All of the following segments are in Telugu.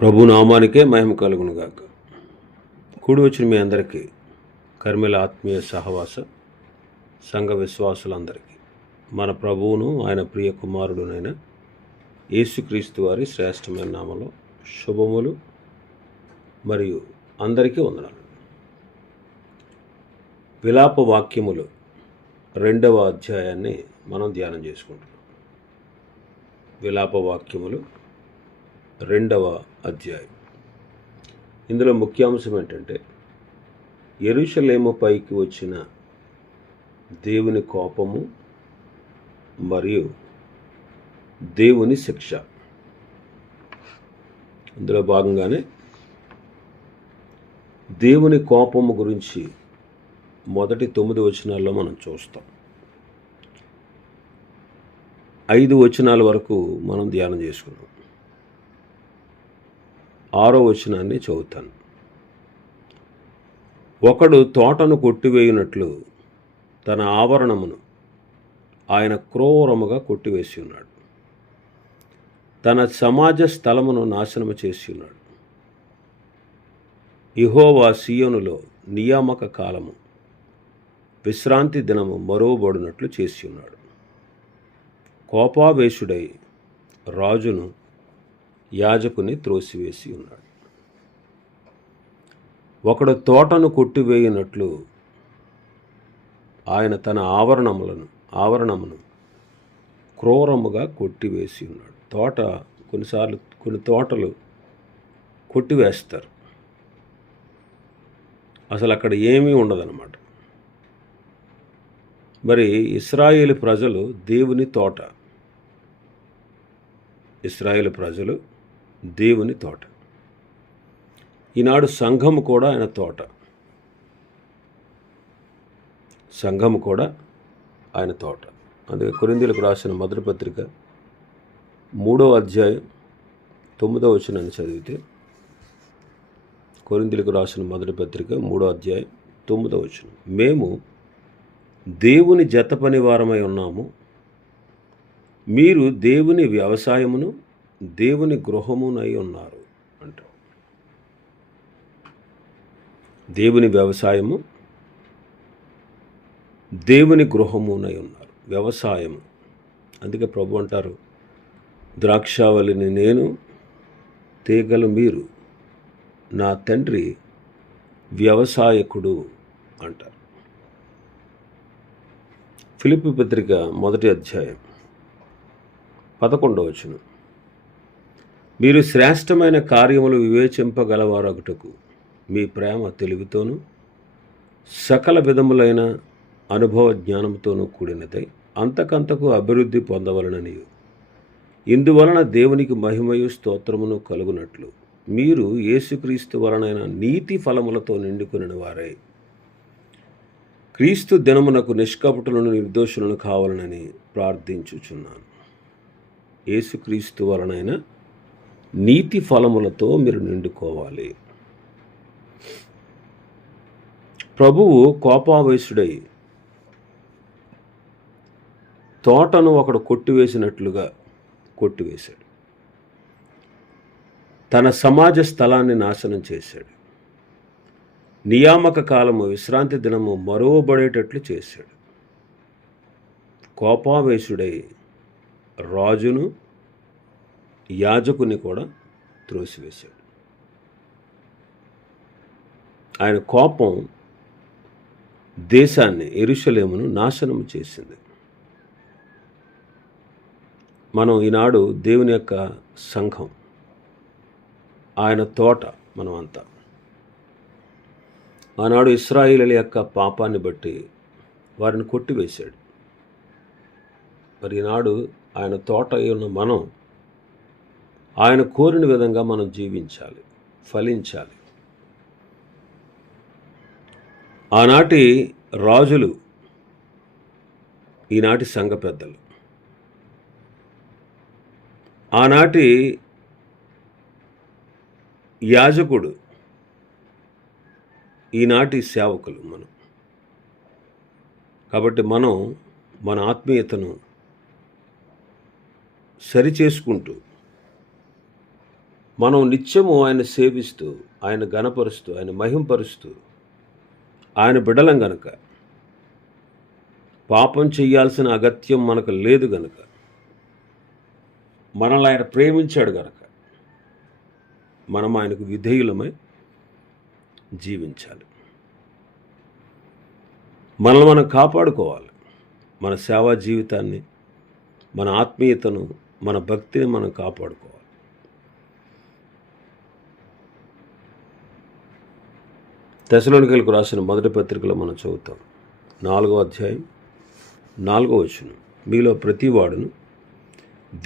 ప్రభు నామానికే మహిమ కలుగునుగాక. కూడి వచ్చిన మీ అందరికీ కర్మెల ఆత్మీయ సహవాస సంఘ విశ్వాసులందరికీ మన ప్రభువును ఆయన ప్రియ కుమారుడునైన యేసుక్రీస్తు వారి శ్రేష్టమైన నామలో శుభములు మరియు అందరికీ వందనాలు. విలాప వాక్యములు 2వ అధ్యాయాన్ని మనం ధ్యానం చేసుకుంటున్నాం. విలాప వాక్యములు 2వ అధ్యాయం. ఇందులో ముఖ్యాంశం ఏంటంటే యెరూషలేము పైకి వచ్చిన దేవుని కోపము మరియు దేవుని శిక్ష. ఇందులో భాగంగానే దేవుని కోపము గురించి మొదటి 9 వచనాల్లో మనం చూస్తాం. 5 వచనాల వరకు మనం ధ్యానం చేసుకున్నాం. 6వ వచనాన్ని చదువుతాను. ఒకడు తోటను కొట్టివేయునట్లు తన ఆవరణమును ఆయన క్రూరముగా కొట్టివేసి ఉన్నాడు. తన సమాజ స్థలమును నాశనము చేసి ఉన్నాడు. యెహోవా సీయోనులో నియామక కాలము విశ్రాంతి దినము మరువబడినట్లు చేసి ఉన్నాడు. కోపావేశుడై రాజును యాజకుని త్రోసివేసి ఉన్నాడు. ఒకడు తోటను కొట్టివేయునట్లు ఆయన తన ఆవరణమును క్రూరముగా కొట్టివేసి ఉన్నాడు. కొన్ని తోటలు కొట్టివేస్తారు, అసలు అక్కడ ఏమీ ఉండదన్నమాట. మరి ఇశ్రాయేలు ప్రజలు దేవుని తోట. ఇశ్రాయేలు ప్రజలు దేవుని తోట. ఈనాడు సంఘము కూడా ఆయన తోట. సంఘము కూడా ఆయన తోట. అందుకే కొరింథీయులకు రాసిన మొదటి పత్రిక 3వ అధ్యాయం 9వ వచనాన్ని చదివితే, కొరింథీయులకు రాసిన మొదటి పత్రిక 3వ అధ్యాయం 9వ వచనం, మేము దేవుని జత పని వారమై ఉన్నాము, మీరు దేవుని వ్యవసాయమును దేవుని గృహమునై ఉన్నారు అంటారు. దేవుని వ్యవసాయము దేవుని గృహమునై ఉన్నారు. వ్యవసాయము. అందుకే ప్రభు అంటారు, ద్రాక్షావళిని నేను, తీగలు మీరు, నా తండ్రి వ్యవసాయకుడు అంటారు. ఫిలిప్పీ పత్రిక 1వ అధ్యాయం 11వ వచనం, మీరు శ్రేష్టమైన కార్యములు వివేచింపగలవారొకటకు మీ ప్రేమ తెలివితోనూ సకల విధములైన అనుభవ జ్ఞానంతోనూ కూడినదై అంతకంతకు అభివృద్ధి పొందవలనని, ఇందువలన దేవునికి మహిమయు స్తోత్రమును కలుగునట్లు మీరు యేసుక్రీస్తు వలనైన నీతి ఫలములతో నిండుకుని వారై క్రీస్తు దినమునకు నిష్కపటులను నిర్దోషులను కావాలనని ప్రార్థించుచున్నాను. యేసుక్రీస్తు వలనైన నీతి ఫలములతో మీరు నిండుకోవాలి. ప్రభువు కోపావేశుడై తోటను ఒకడు కొట్టివేసినట్లుగా కొట్టివేశాడు. తన సమాజ స్థలాన్ని నాశనం చేశాడు. నియామక కాలము విశ్రాంతి దినము మరువబడేటట్లు చేశాడు. కోపావేశుడై రాజును యాజకుని కూడా త్రోసివేశాడు. ఆయన కోపం దేశాన్ని, యెరూషలేమును నాశనం చేసింది. మనం ఈనాడు దేవుని యొక్క సంఘం, ఆయన తోట మనం అంతా. ఆనాడు ఇశ్రాయేలీయుల యొక్క పాపాన్ని బట్టి వారిని కొట్టివేశాడు. మరి ఈనాడు ఆయన తోట అయి ఉన్న మనం ఆయన కోరిన విధంగా మనం జీవించాలి, ఫలించాలి. ఆనాటి రాజులు, ఈనాటి సంఘ పెద్దలు, ఆనాటి యాజకుడు, ఈనాటి సేవకులు మనం. కాబట్టి మనం మన ఆత్మీయతను సరిచేసుకుంటూ మనం నిత్యము ఆయన సేవిస్తూ, ఆయన ఘనపరుస్తూ, ఆయన మహింపరుస్తూ, ఆయన బిడ్డలం గనుక, పాపం చెయ్యాల్సిన అగత్యం మనకు లేదు గనుక, మనల్ని ఆయన ప్రేమించాడు గనుక మనం ఆయనకు విధేయులమై జీవించాలి. మనల్ని మనం కాపాడుకోవాలి. మన సేవా జీవితాన్ని, మన ఆత్మీయతను, మన భక్తిని మనం కాపాడుకోవాలి. తెస్సలోనికీయులకు రాసిన మొదటి పత్రికలో మనం చదువుతాం, 4వ అధ్యాయం 4వ వచనం. మీలో ప్రతివాడును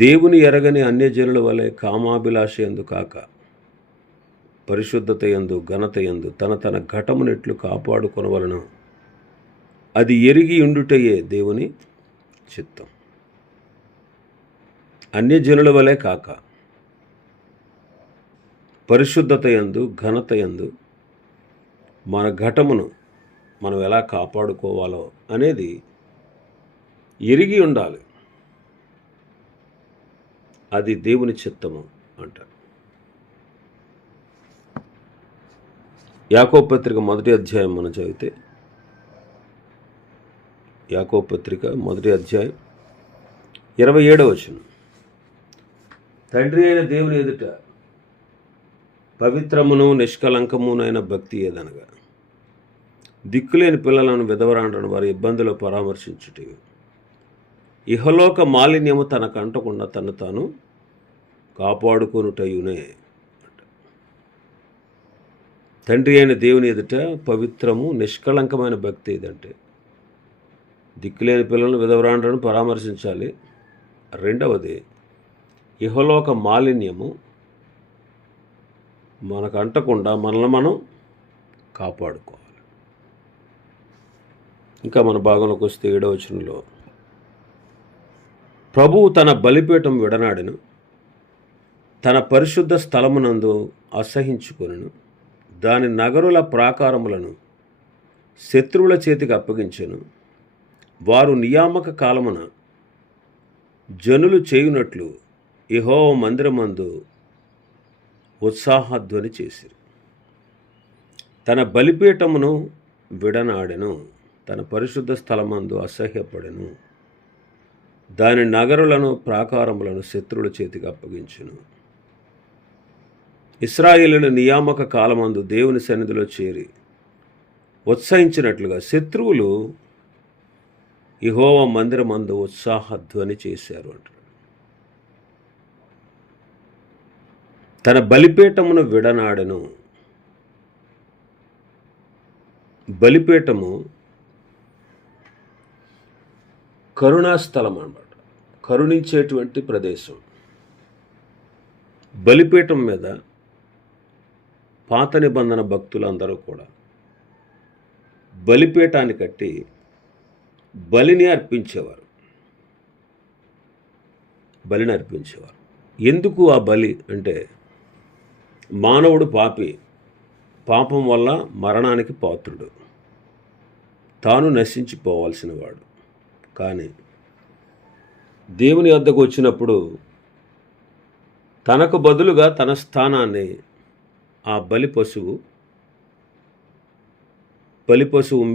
దేవుని ఎరగని అన్యజనుల వలె కామాభిలాష యందు కాక పరిశుద్ధత యందు ఘనత యందు తన ఘటమునెట్లు కాపాడుకొనవలెను. అది ఎరిగి ఉండుటయే దేవుని చిత్తం. అన్యజనుల వలె కాక పరిశుద్ధత యందు ఘనత యందు మన ఘటమును మనం ఎలా కాపాడుకోవాలో అనేది ఎరిగి ఉండాలి. అది దేవుని చిత్తము అంటారు. యాకోబు పత్రిక మొదటి అధ్యాయం మనం చదివితే, యాకోబు పత్రిక మొదటి అధ్యాయం 27వ వచనం. తండ్రి అయిన దేవుని ఎదుట పవిత్రమును నిష్కలంకమునైన భక్తి ఏదనగా దిక్కులేని పిల్లలను విధవరాండ్రను వారి ఇబ్బందులు పరామర్శించుట, ఇహలోక మాలిన్యము తనకు అంటకుండా తను తాను కాపాడుకొనుటయునే. తండ్రి అయిన దేవుని ఎదుట పవిత్రము నిష్కళంకమైన భక్తి ఏదంటే దిక్కులేని పిల్లలను విధవరాండ్రను పరామర్శించాలి. రెండవది, ఇహలోక మాలిన్యము మనకు అంటకుండా మనల్ని మనం కాపాడుకోవాలి. ఇంకా మన భాగంలోకి వస్తే 7వ వచనంలో, ప్రభువు తన బలిపీఠం విడనాడెను, తన పరిశుద్ధ స్థలమునందు అసహించుకొనెను, దాని నగరుల ప్రాకారములను శత్రువుల చేతికి అప్పగించెను. వారు నియామక కాలమున జనులు చేయునట్లు యెహోవా మందిరమందు ఉత్సాహధ్వని చేసిరి. తన బలిపీఠమును విడనాడెను, తన పరిశుద్ధ స్థలమందు అసహ్యపడెను, దాని నగరులను ప్రాకారములను శత్రువుల చేతికి అప్పగించెను. ఇశ్రాయేలుల నియామక కాలమందు దేవుని సన్నిధిలో చేరి ఉత్సహించినట్లుగా శత్రువులు యెహోవా మందిరమందు ఉత్సాహధ్వని చేశారు అంటారు. తన బలిపీఠమును విడనాడెను. బలిపీఠము కరుణాస్థలం అన్నమాట, కరుణించేటువంటి ప్రదేశం. బలిపీఠం మీద పాత నిబంధన భక్తులందరూ కూడా బలిపీఠాన్ని కట్టి బలిని అర్పించేవారు. ఎందుకు ఆ బలి అంటే, మానవుడు పాపి, పాపం వల్ల మరణానికి పాత్రుడు, తాను నశించిపోవాల్సిన వాడు. కానీ దేవుని వద్దకు వచ్చినప్పుడు తనకు బదులుగా తన స్థానాన్ని ఆ బలి పశువు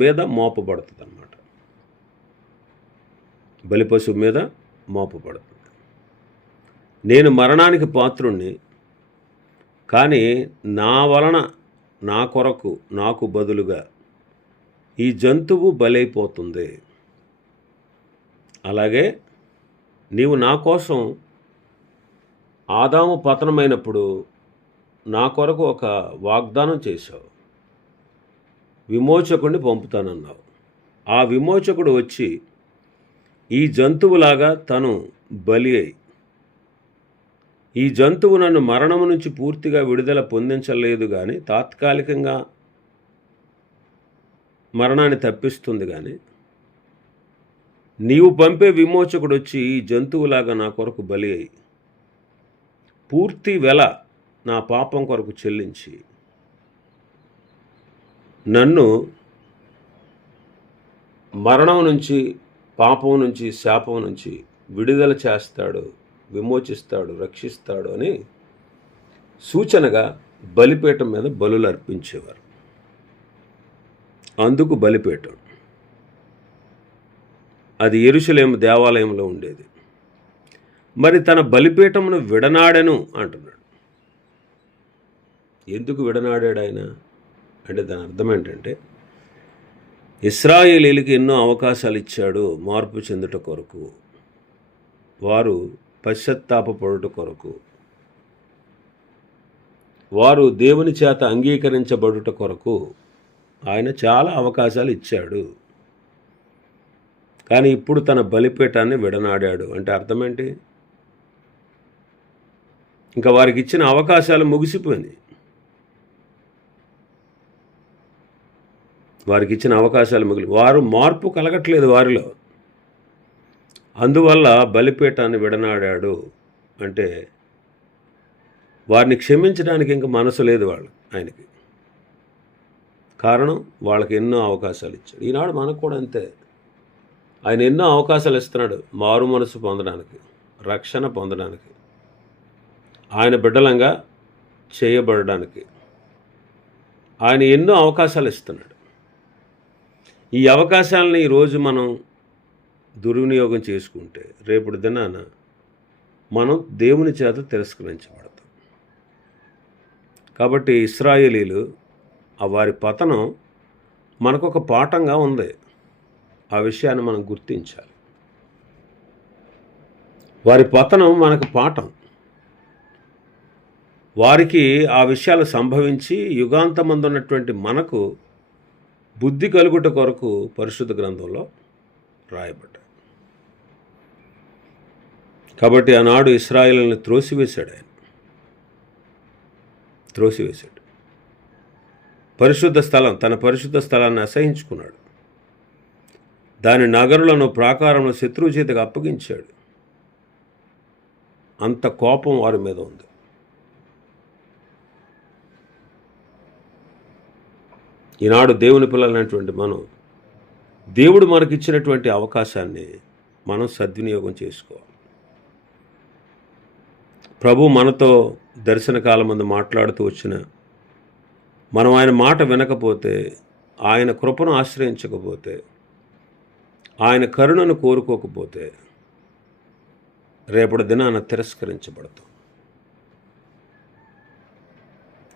మీద మోపబడుతుంది అన్నమాట. బలి పశువు మీద మోపబడుతుంది. నేను మరణానికి పాత్రుణ్ణి, కానీ నా వలన, నా కొరకు, నాకు బదులుగా ఈ జంతువు బలైపోతుంది. అలాగే నీవు నా కోసం ఆదాము పతనమైనప్పుడు నా కొరకు ఒక వాగ్దానం చేశావు, విమోచకుడిని పంపుతానన్నావు. ఆ విమోచకుడు వచ్చి ఈ జంతువులాగా తను బలి అయి, ఈ జంతువు నన్ను మరణము నుంచి పూర్తిగా విడుదల పొందించలేదు కానీ తాత్కాలికంగా మరణాన్ని తప్పిస్తుంది. కానీ నీవు పంపే విమోచకుడు వచ్చి ఈ జంతువులాగా నా కొరకు బలి అయి పూర్తి వెల నా పాపం కొరకు చెల్లించి నన్ను మరణం నుంచి, పాపం నుంచి, శాపం నుంచి విడుదల చేస్తాడు, విమోచిస్తాడు, రక్షిస్తాడు అని సూచనగా బలిపీఠం మీద బలులు అర్పించేవారు. అందుకు బలిపీఠం. అది యెరూషలేము దేవాలయంలో ఉండేది. మరి తన బలిపీఠమును విడనాడెను అంటున్నాడు. ఎందుకు విడనాడాడు ఆయన అంటే దాని అర్థం ఏంటంటే, ఇశ్రాయేలీయులకి ఎన్నో అవకాశాలు ఇచ్చాడు మార్పు చెందుట కొరకు, వారు పశ్చాత్తాపపడుట కొరకు, వారు దేవుని చేత అంగీకరించబడుట కొరకు ఆయన చాలా అవకాశాలు ఇచ్చాడు. కానీ ఇప్పుడు తన బలిపీఠాన్ని విడనాడాడు అంటే అర్థం ఏంటి? ఇంకా వారికి ఇచ్చిన అవకాశాలు ముగిసిపోయింది. వారికి ఇచ్చిన అవకాశాలు వారు మార్పు కలగట్లేదు వారిలో. అందువల్ల బలిపీఠాన్ని విడనాడాడు అంటే వారిని క్షమించడానికి ఇంకా మనసు లేదు ఆయనకి. కారణం వాళ్ళకి ఎన్నో అవకాశాలు ఇచ్చాడు. ఈనాడు మనకు కూడా అంతే. ఆయన ఎన్నో అవకాశాలు ఇస్తున్నాడు మారు మనసు పొందడానికి, రక్షణ పొందడానికి, ఆయన బిడ్డలంగా చేయబడడానికి. ఆయన ఎన్నో అవకాశాలు ఇస్తున్నాడు. ఈ అవకాశాలని ఈరోజు మనం దుర్వినియోగం చేసుకుంటే రేపటి దినాన మనం దేవుని చేత తిరస్కరించబడతాం. కాబట్టి ఇశ్రాయేలీలు వారి పతనం మనకొక పాఠంగా ఉంది. ఆ విషయాన్ని మనం గుర్తించాలి. వారి పతనం మనకు పాఠం. వారికి ఆ విషయాలు సంభవించి యుగాంతమందు ఉన్నటువంటి మనకు బుద్ధి కలుగుట కొరకు పరిశుద్ధ గ్రంథంలో రాయబడ్డాయి. కాబట్టి ఆనాడు ఇశ్రాయేలుని త్రోసివేశాడు. ఆయన త్రోసివేశాడు. తన పరిశుద్ధ స్థలాన్ని అసహించుకున్నాడు. దాని నగరులను ప్రాకారంలో శత్రువు చేతికి అప్పగించాడు. అంత కోపం వారి మీద ఉంది. ఈనాడు దేవుని పిల్లలైనటువంటి మనం దేవుడు మనకిచ్చినటువంటి అవకాశాన్ని మనం సద్వినియోగం చేసుకోవాలి. ప్రభు మనతో దర్శనకాలం ముందు మాట్లాడుతూ వచ్చిన మనం ఆయన మాట వినకపోతే, ఆయన కృపను ఆశ్రయించకపోతే, ఆయన కరుణను కోరుకోకపోతే రేపటి దినాన తిరస్కరించబడతాం.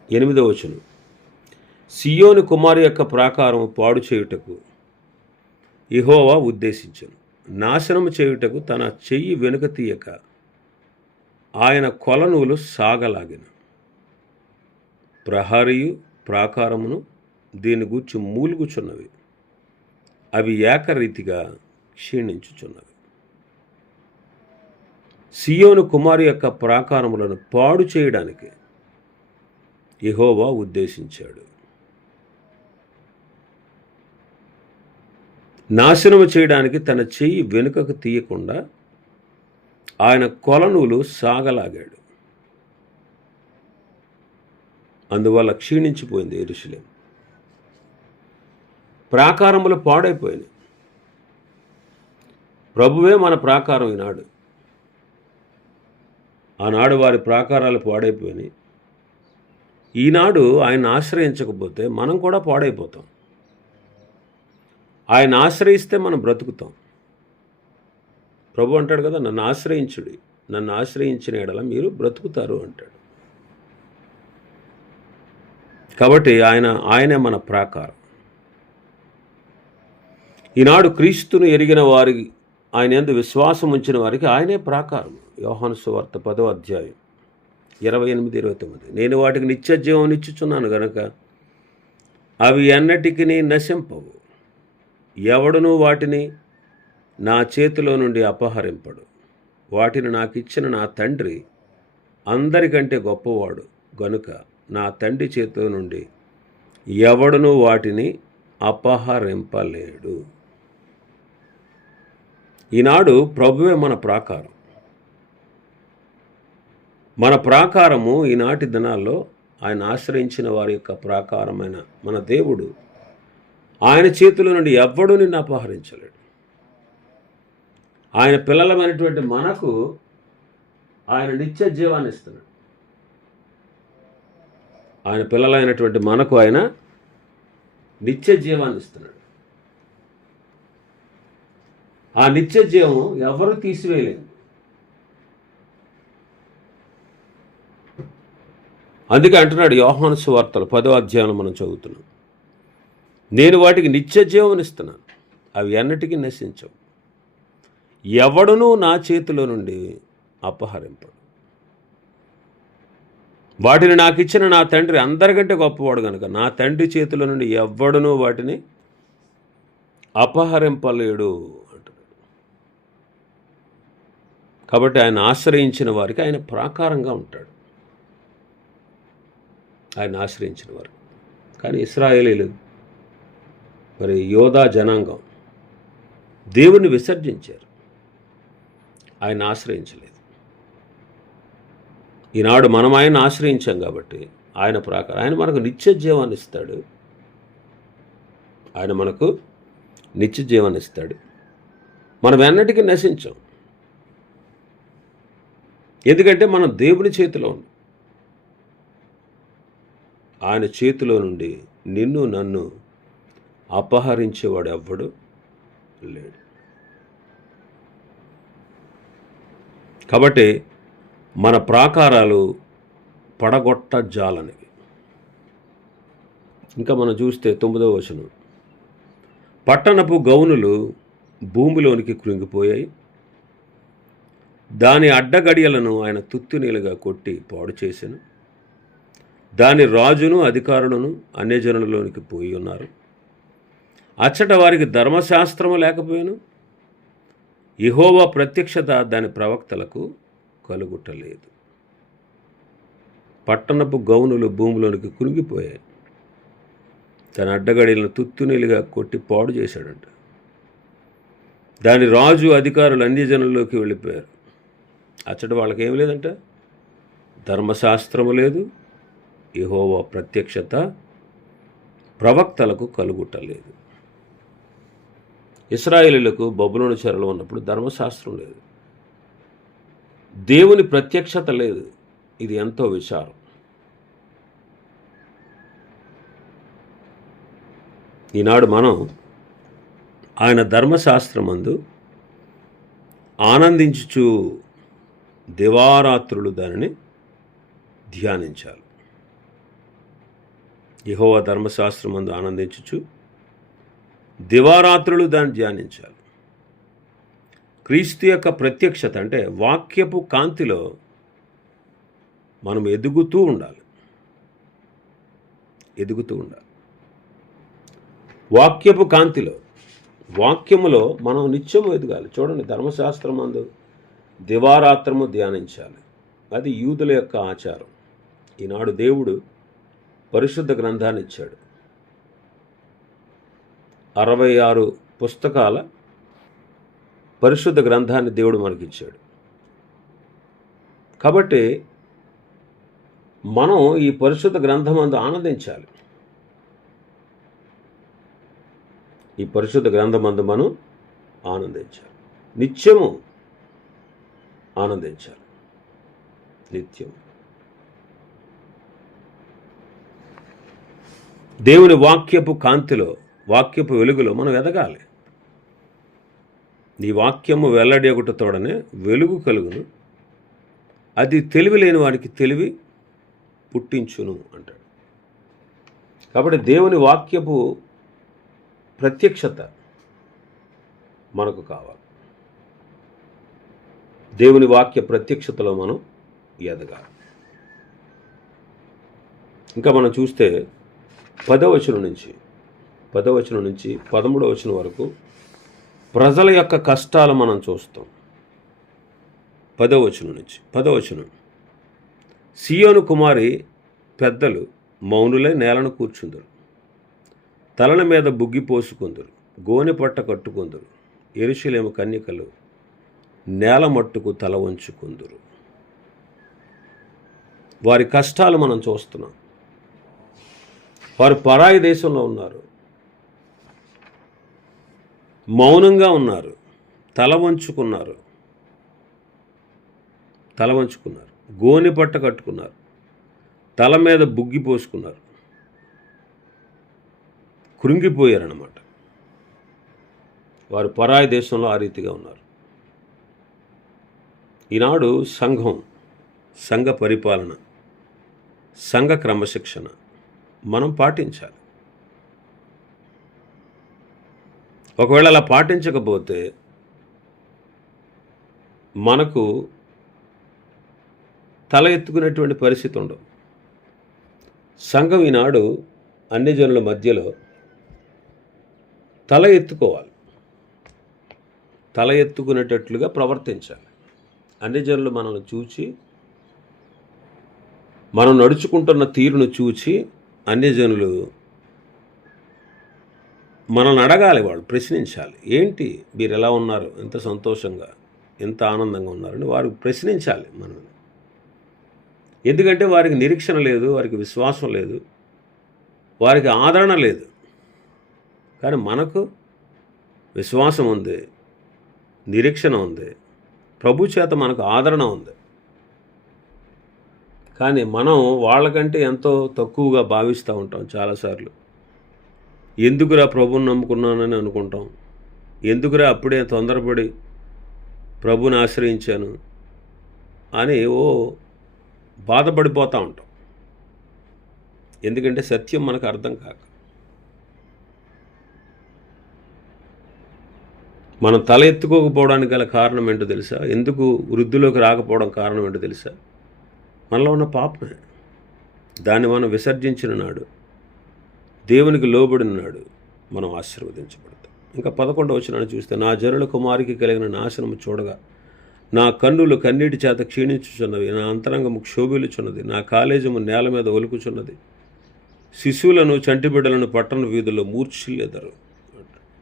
8వ వచనం, సియోను కుమారి యొక్క ప్రాకారము పాడు చేయుటకు యెహోవా ఉద్దేశించెను. నాశనము చేయుటకు తన చెయ్యి వెనుక తీయక ఆయన కొలనూలు సాగలాగిన. ప్రహరియు ప్రాకారమును దీని గూర్చి మూలుగుచున్నవి, అవి ఏకరీతిగా క్షీణించుచున్నవి. సియోను కుమారి యొక్క ప్రాకారములను పాడు చేయడానికి యెహోవా ఉద్దేశించాడు. నాశనము చేయడానికి తన చెయ్యి వెనుకకు తీయకుండా ఆయన కొలనూలు సాగలాగాడు. అందువల్ల క్షీణించిపోయింది యెరూషలేము. ప్రాకారములు పాడైపోయినాయి. ప్రభువే మన ప్రాకారం. ఈనాడు ఆనాడు వారి ప్రాకారాలు పాడైపోయినాయి. ఈనాడు ఆయన ఆశ్రయించకపోతే మనం కూడా పాడైపోతాం. ఆయన ఆశ్రయిస్తే మనం బ్రతుకుతాం. ప్రభు అంటాడు కదా, నన్ను ఆశ్రయించుడి, నన్ను ఆశ్రయించిన ఎడల మీరు బ్రతుకుతారు అంటాడు. కాబట్టి ఆయనే మన ప్రాకారం. ఈనాడు క్రీస్తును ఎరిగిన వారికి, ఆయన యందు విశ్వాసం ఉంచిన వారికి ఆయనే ప్రాకారం. యోహాను సువార్త 10వ అధ్యాయం 28-29, నేను వాటికి నిత్యజీవం ఇచ్చుచున్నాను గనుక అవి ఎన్నటికి నశింపవు, ఎవడునూ వాటిని నా చేతిలో నుండి అపహరింపడు. వాటిని నాకు ఇచ్చిన నా తండ్రి అందరికంటే గొప్పవాడు గనుక నా తండ్రి చేతిలో నుండి ఎవడునూ వాటిని అపహరింపలేడు. ఈనాడు ప్రభువే మన ప్రాకారం. మన ప్రాకారము ఈనాటి దినాల్లో ఆయన ఆశ్రయించిన వారి యొక్క ప్రాకారమైన మన దేవుడు, ఆయన చేతిలో నుండి ఎవ్వడూ నిన్ను అపహరించలేడు. ఆయన పిల్లలమైనటువంటి మనకు ఆయన నిత్య జీవాన్ని ఇస్తున్నాడు. ఆయన పిల్లలైనటువంటి మనకు ఆయన నిత్య జీవాన్ని ఇస్తున్నాడు. ఆ నిత్య జీవం ఎవరు తీసివేయలేదు. అందుకే అంటున్నాడు యోహాను సువార్తలు 10వ అధ్యాయంలో మనం చదువుతున్నాం, నేను వాటికి నిత్య జీవం ఇస్తున్నాను, అవి ఎన్నటికీ నశించవు, ఎవడునూ నా చేతిలో నుండి అపహరింపడు. వాటిని నాకు ఇచ్చిన నా తండ్రి అందరికంటే గొప్పవాడు కనుక నా తండ్రి చేతిలో నుండి ఎవ్వడునూ వాటిని అపహరింపలేడు అంటున్నాడు. కాబట్టి ఆయన ఆశ్రయించిన వారికి ఆయన ప్రాకారంగా ఉంటాడు. ఆయన ఆశ్రయించిన వారు. కానీ ఇశ్రాయేలీలు, మరి యోధా జనాంగం దేవుని విసర్జించారు, ఆయన ఆశ్రయించలేదు. ఈనాడు మనం ఆయన ఆశ్రయించాం కాబట్టి ఆయన ప్రాకారం, ఆయన మనకు నిత్య జీవాన్ని ఇస్తాడు. ఆయన మనకు నిత్య జీవాన్ని ఇస్తాడు. మనం ఎన్నటికీ నశించాం, ఎందుకంటే మనం దేవుని చేతిలో ఉన్నాం. ఆయన చేతిలో నుండి నిన్ను నన్ను అపహరించేవాడు ఎవ్వడు లేడు. కాబట్టి మన ప్రాకారాలు పడగొట్ట జాలనివి. ఇంకా మనం చూస్తే 9వ వచనం, పట్టణపు గౌనులు భూమిలోనికి కృంగిపోయాయి, దాని అడ్డగడియలను ఆయన తుత్తునీలుగా కొట్టి పాడు చేసెను, దాని రాజును అధికారులను అన్యజనులలోనికి పోయి ఉన్నారు, అచ్చట వారికి ధర్మశాస్త్రము లేకపోయాను, యెహోవా ప్రత్యక్షత దాని ప్రవక్తలకు కలుగుటలేదు. పట్టణపు గౌనులు భూమిలోనికి కురిగిపోయాయి, తన అడ్డగడిలను తుత్తునీలుగా కొట్టి పాడు చేశాడంట, దాని రాజు అధికారులు అన్యజనుల్లోకి వెళ్ళిపోయారు, అచ్చట వాళ్ళకి ఏం లేదంట, ధర్మశాస్త్రము లేదు, యెహోవా ప్రత్యక్షత ప్రవక్తలకు కలుగుటలేదు. ఇశ్రాయేలీయులకు బబులోను చెరలో ఉన్నప్పుడు ధర్మశాస్త్రం లేదు, దేవుని ప్రత్యక్షత లేదు. ఇది ఎంతో విచారం. ఈనాడు మనం ఆయన ధర్మశాస్త్రమందు ఆనందించుచు దివారాత్రులు దానిని ధ్యానించాలి. యెహోవా ధర్మశాస్త్రమందు ఆనందించుచు దివారాత్రులు దాన్ని ధ్యానించాలి. క్రీస్తు యొక్క ప్రత్యక్షత అంటే వాక్యపు కాంతిలో మనం ఎదుగుతూ ఉండాలి. వాక్యపు కాంతిలో, వాక్యములో మనం నిత్యము ఎదగాలి. చూడండి, ధర్మశాస్త్రమందు దివారాత్రము ధ్యానించాలి. అది యూదుల యొక్క ఆచారం. ఈనాడు దేవుడు పరిశుద్ధ గ్రంథాన్ని ఇచ్చాడు. 66 పుస్తకాల పరిశుద్ధ గ్రంథాన్ని దేవుడు మనకిచ్చాడు. కాబట్టి మనం ఈ పరిశుద్ధ గ్రంథమందు ఆనందించాలి. ఈ పరిశుద్ధ గ్రంథమందు మనం ఆనందించాలి, నిత్యము ఆనందించాలి. నిత్యం దేవుని వాక్యపు కాంతిలో, వాక్యపు వెలుగులో మనం ఎదగాలి. నీ వాక్యము వెల్లడి ఒకటితోడనే వెలుగు కలుగును, అది తెలివి లేని వారికి తెలివి పుట్టించును అంటాడు. కాబట్టి దేవుని వాక్యపు ప్రత్యక్షత మనకు కావాలి. దేవుని వాక్య ప్రత్యక్షతలో మనం ఎదగాలి. ఇంకా మనం చూస్తే 10వ వచనం నుంచి 13వ వచనం వరకు ప్రజల యొక్క కష్టాలు మనం చూస్తాం. 10వ వచనం, సీయోను కుమారి పెద్దలు మౌనులై నేలను కూర్చుందరు, తలల మీద బుగ్గి పోసుకుందరు, గోనె పట్ట కట్టుకుందరు, యెరూషలేము కన్యకలు నేల మట్టుకు తల వంచుకుందరు. వారి కష్టాలు మనం చూస్తున్నాం. వారు పరాయి దేశంలో ఉన్నారు, మౌనంగా ఉన్నారు, తల వంచుకున్నారు, గోనె పట్ట కట్టుకున్నారు, తల మీద బుగ్గి పోసుకున్నారు, కృంగిపోయారన్నమాట. వారు పరాయి దేశంలో ఆ రీతిగా ఉన్నారు. ఈనాడు సంఘ పరిపాలన, సంఘ క్రమశిక్షణ మనం పాటించాలి. ఒకవేళ అలా పాటించకపోతే మనకు తల ఎత్తుకునేటువంటి పరిస్థితి ఉండదు. సంఘం ఈనాడు అన్ని జనుల మధ్యలో తల ఎత్తుకోవాలి, తల ఎత్తుకునేటట్లుగా ప్రవర్తించాలి. అన్ని జనులు మనల్ని చూచి, మనం నడుచుకుంటున్న తీరును చూచి అన్ని జనులు మనల్ని అడగాలి, వాళ్ళు ప్రశ్నించాలి. ఏంటి మీరు ఎలా ఉన్నారు, ఎంత సంతోషంగా, ఎంత ఆనందంగా ఉన్నారని వారు ప్రశ్నించాలి మనల్ని. ఎందుకంటే వారికి నిరీక్షణ లేదు, వారికి విశ్వాసం లేదు, వారికి ఆదరణ లేదు. కానీ మనకు విశ్వాసం ఉంది, నిరీక్షణ ఉంది, ప్రభు చేత మనకు ఆదరణ ఉంది. కానీ మనం వాళ్ళకంటే ఎంతో తక్కువగా భావిస్తూ ఉంటాం చాలాసార్లు. ఎందుకురా ప్రభువుని నమ్ముకున్నానని అనుకుంటాం, ఎందుకురా అప్పుడే తొందరపడి ప్రభుని ఆశ్రయించాను అని బాధపడిపోతూ ఉంటాం. ఎందుకంటే సత్యం మనకు అర్థం కాక. మనం తల ఎత్తుకోకపోవడానికి గల కారణం ఏంటో తెలుసా? ఎందుకు వృద్ధిలోకి రాకపోవడం కారణం ఏంటో తెలుసా? మనలో ఉన్న పాపమే. దాన్ని మనం విసర్జించిన నాడు, దేవునికి లోబడిన నాడు మనం ఆశీర్వదించబడతాం. ఇంకా 11వ వచనాన్ని చూస్తే, నా జనుల కుమారికి కలిగిన నాశనము చూడగా నా కన్నులు కన్నీటి చేత క్షీణించుచున్నవి, నా అంతరంగము క్షోభిల్లుచున్నది, నా కాలేజము నేల మీద ఒలుకుచున్నది, శిశువులను చంటిబిడ్డలను పట్టణ వీధుల్లో మూర్ఛిల్లెదరు.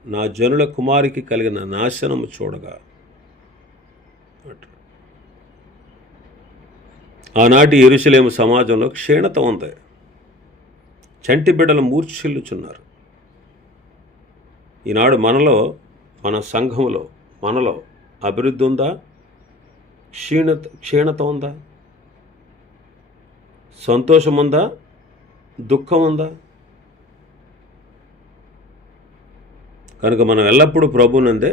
నా జనుల కుమారికి కలిగిన నాశనము చూడగా. ఆనాటి యెరూషలేము సమాజంలో క్షీణత ఉంది, చంటి బిడ్డలు మూర్ఛిల్లుచున్నారు. ఈనాడు మనలో, మన సంఘంలో, మనలో అభివృద్ధి ఉందా, క్షీణత ఉందా, సంతోషం ఉందా, దుఃఖం ఉందా? కనుక మనం ఎల్లప్పుడూ ప్రభునందే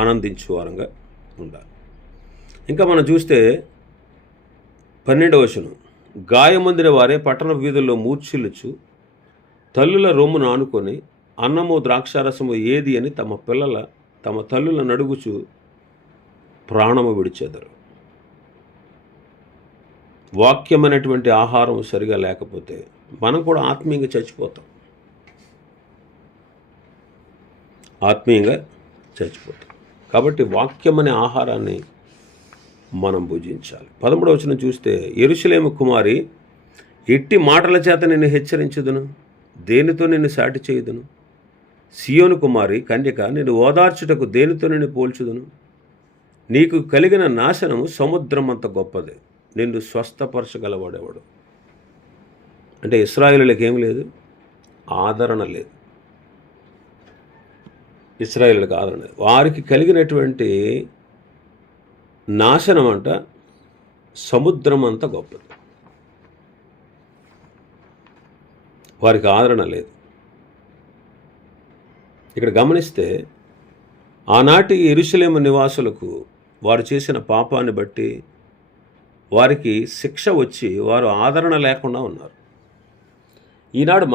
ఆనందించే వారంగా ఉండాలి. ఇంకా మనం చూస్తే 12వ వచనం, గాయమందిన వారే పట్టణ వీధుల్లో మూర్ఛిల్లుచు తల్లుల రొమ్మును ఆనుకొని అన్నము ద్రాక్షారసము ఏది అని తమ తల్లుల నడుగుచు ప్రాణము విడిచెదరు. వాక్యమైనటువంటి ఆహారం సరిగా లేకపోతే మనం కూడా ఆత్మీయంగా చచ్చిపోతాం. కాబట్టి వాక్యం అనే ఆహారాన్ని మనం భుజించాలి. 13వ వచనం చూస్తే, యెరూషలేము కుమారి, ఎట్టి మాటల చేత నిన్ను హెచ్చరించుదును, దేనితో నిన్ను సాటి చేయుదును? సియోను కుమారి కన్యక, నిన్ను ఓదార్చుటకు దేనితో నిన్ను పోల్చుదును? నీకు కలిగిన నాశనము సముద్రం అంత గొప్పదే, నిన్ను స్వస్థపరచగలవాడేవాడు. అంటే ఇశ్రాయేలులకు ఏం లేదు, ఆదరణ లేదు. ఇశ్రాయేలులకు ఆదరణ లేదు. వారికి కలిగినటువంటి నాశనం అంట సముద్రం అంత గొప్పది. వారికి ఆదరణ లేదు. ఇక్కడ గమనిస్తే, ఆనాటి యెరూషలేము నివాసులకు వారు చేసిన పాపాన్ని బట్టి వారికి శిక్ష వచ్చి వారు ఆదరణ లేకుండా ఉన్నారు. ఈనాడు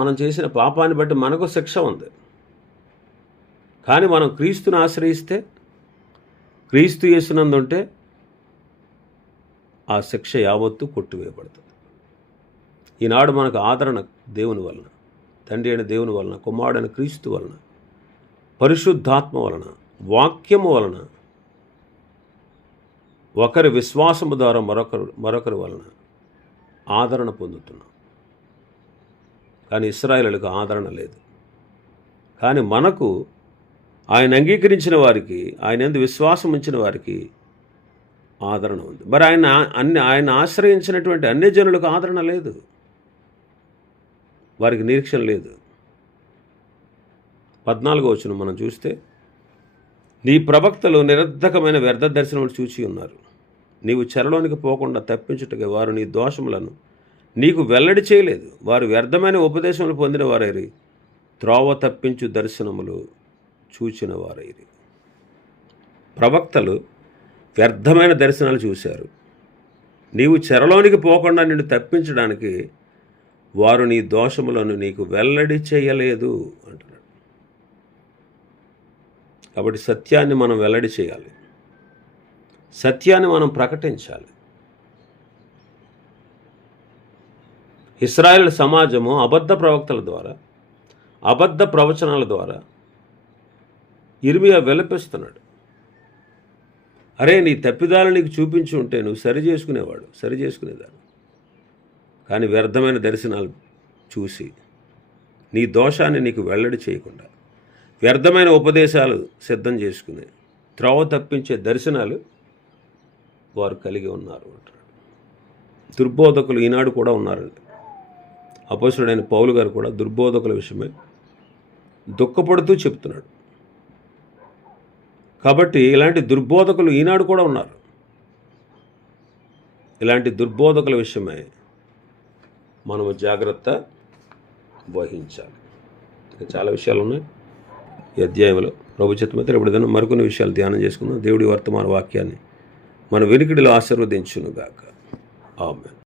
మనం చేసిన పాపాన్ని బట్టి మనకు శిక్ష ఉంది. కానీ మనం క్రీస్తుని ఆశ్రయిస్తే, క్రీస్తు యేసునందు ఉంటే ఆ శిక్ష యావత్తు కొట్టివేయబడుతుంది. ఈనాడు మనకు ఆదరణ దేవుని వలన, తండ్రి అయిన దేవుని వలన, కుమారుడైన క్రీస్తు వలన, పరిశుద్ధాత్మ వలన, వాక్యము వలన, ఒకరి విశ్వాసము ద్వారా మరొకరి వలన ఆదరణ పొందుతున్నాం. కానీ ఇశ్రాయేలులకు ఆదరణ లేదు. కానీ మనకు, ఆయన అంగీకరించిన వారికి, ఆయన యందు విశ్వాసం ఉంచిన వారికి ఆదరణ ఉంది. మరి ఆయన ఆశ్రయించినటువంటి అన్ని జనులకు ఆదరణ లేదు, వారికి నిరీక్షణ లేదు. 14వ వచనం మనం చూస్తే, నీ ప్రవక్తలు నిరర్ధకమైన వ్యర్థ దర్శనములు చూచి ఉన్నారు, నీవు చెరలోనికి పోకుండా తప్పించుటగా వారు నీ దోషములను నీకు వెల్లడి చేయలేదు. వారు వ్యర్థమైన ఉపదేశములు పొందిన వారైరి, త్రోవ తప్పించు దర్శనములు చూచిన వారైరి. ప్రవక్తలు వ్యర్థమైన దర్శనాలు చూశారు. నీవు చెరలోనికి పోకుండా నిన్ను తప్పించడానికి వారు నీ దోషములను నీకు వెల్లడి చేయలేదు అంటున్నాడు. కాబట్టి సత్యాన్ని మనం వెల్లడి చేయాలి, సత్యాన్ని మనం ప్రకటించాలి. ఇశ్రాయేలు సమాజము అబద్ధ ప్రవక్తల ద్వారా, అబద్ధ ప్రవచనాల ద్వారా ఇర్మియా విలపిస్తున్నాడు. అరే, నీ తప్పిదాలు నీకు చూపించి ఉంటే నువ్వు సరి చేసుకునేదాన్ని. కానీ వ్యర్థమైన దర్శనాలు చూసి నీ దోషాన్ని నీకు వెల్లడి చేయకుండా వ్యర్థమైన ఉపదేశాలు సిద్ధం చేసుకుని త్రోవ తప్పించే దర్శనాలు వారు కలిగి ఉన్నారు అంటారు. దుర్బోధకులు ఈనాడు కూడా ఉన్నారండి. అపోస్తలుడైన పౌలు గారు కూడా దుర్బోధకుల విషయమై దుఃఖపడుతూ చెప్తున్నాడు. కాబట్టి ఇలాంటి దుర్బోధకులు ఈనాడు కూడా ఉన్నారు. ఇలాంటి దుర్బోధకుల విషయమై మనము జాగ్రత్త వహించాలి. ఇంకా చాలా విషయాలు ఉన్నాయి ఈ అధ్యాయంలో. ప్రభు చిత్తమైతే ఎప్పుడైనా మరికొన్ని విషయాలు ధ్యానం చేసుకుందాం. దేవుడి వర్తమాన వాక్యాన్ని మన వెనుకడిలో ఆశీర్వదించునుగాక. ఆమేన్.